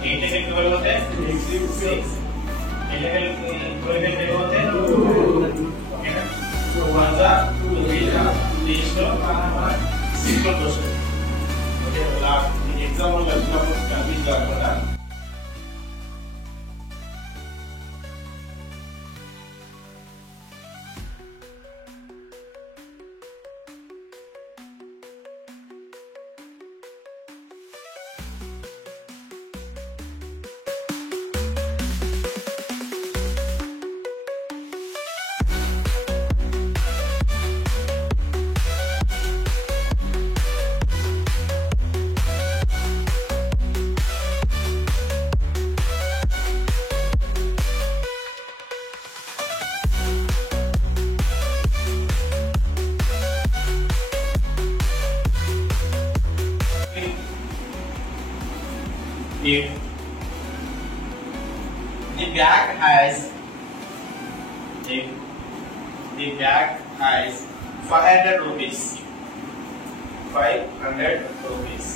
8 के 12 होते हैं 6 8 के 12 के 2 होते हैं 2 ओके ना 2 1 जा 2 3 जा 3 तो simple question okay last exam में लगता है कंप्लीट करना If the bag has 500 rupees, 500 rupees,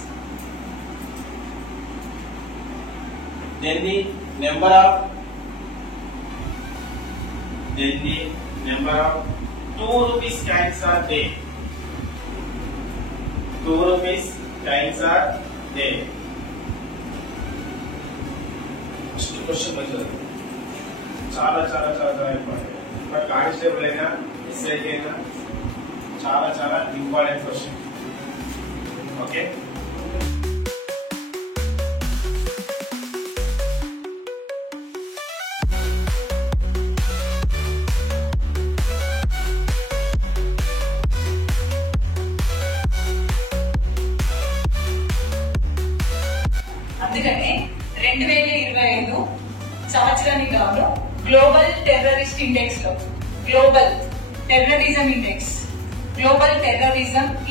then the number of 2 rupees coins are there. 2 rupees coins are there. Question बचल చాలా చాలా చాలా చాలా ఇంపార్టెంట్ బట్ కానిస్టేబుల్ అయినా ఎస్ఐ అయినా చాలా చాలా ఇంపార్టెంట్ క్వశ్చన్ ఓకే అందుకనే 2025 సంవత్సరానికి గాను గ్లోబల్ టెర్రరిస్ట్ ఇండెక్స్ లో గ్లోబల్ టెర్రరిజం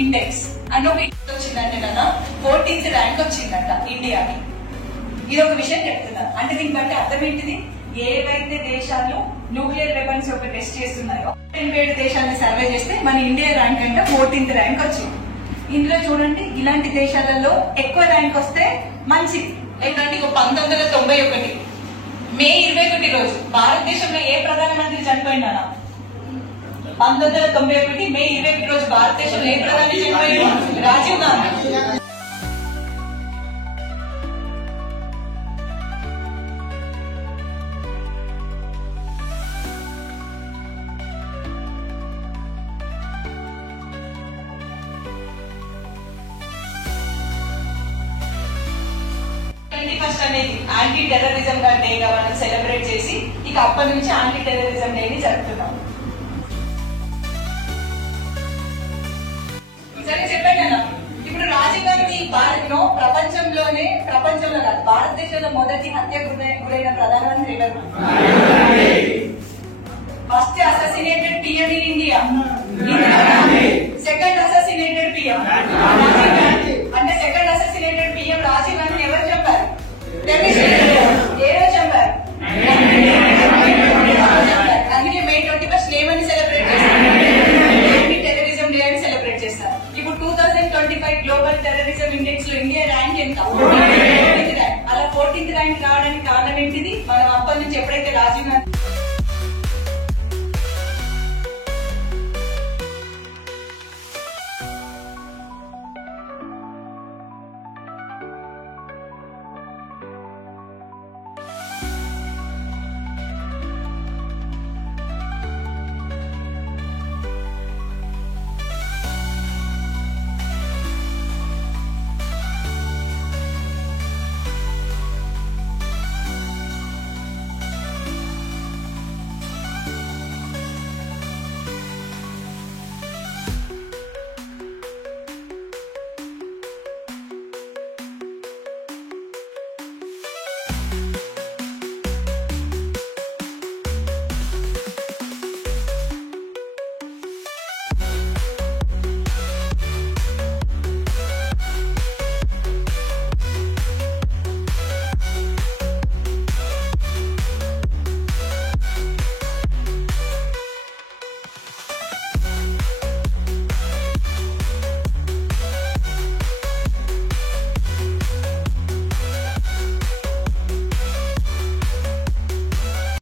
ఇండెక్స్ అని ఒక వచ్చిందంటే కదా 14th ర్యాంక్ వచ్చిందంట ఇండియాకి. ఇది ఒక విషయం చెప్తున్నారు. అంటే దీన్ని బట్టి అర్థం ఏంటిది? ఏవైతే దేశాలు న్యూక్లియర్ వెపన్స్ యొక్క టెస్ట్ చేస్తున్నాయో 27 దేశాలను సర్వే చేస్తే మన ఇండియా ర్యాంక్ అంటే 14th ర్యాంక్ వచ్చింది. ఇందులో చూడండి, ఇలాంటి దేశాలలో ఎక్కువ ర్యాంక్ వస్తే మంచిది. ఏంటంటే 1991 మే 21 రోజు భారతదేశంలో ఏ ప్రధానమంత్రి చనిపోయినా? 1991 మే 21 రోజు భారతదేశంలో ఏ ప్రధాని చనిపోయినా? రాజీవ్ గాంధీ. ఫస్ట్ అనేది యాంటీ టెర్రరిజం డేగా మనం సెలబ్రేట్ చేసి ఇక అప్పటి నుంచి యాంటీ టెర్రరిజం డేని జరుపుతున్నాం. సరే చెప్పండి అన్న, ఇప్పుడు రాజీవ్ గాంధీ ప్రపంచంలో కాదు భారతదేశంలో మొదటి హత్యకు గురైన ప్రధానమంత్రి ఎవరు? First assassinated PM in India, second assassinated PM Rajiv Gandhi. అంటే second assassinated PM Rajiv Gandhi ఎవరు చెప్పారు? ఏ రోజు చెప్పారు? అందుకే మే 21 ఏమని సెలబ్రేట్ చేస్తారు? యాంటీ టెర్రరిజం డే అని సెలబ్రేట్ చేస్తారు. ఇప్పుడు 2025 గ్లోబల్ టెర్రరిజం ఇండెక్స్ లో ఇండియా ర్యాంక్ ఎంత? 14th rank. అలా 14th ర్యాంక్ రావడానికి కారణం ఏంటిది? మనం అప్పటి నుంచి ఎప్పుడైతే రాజీవ్ గాంధీ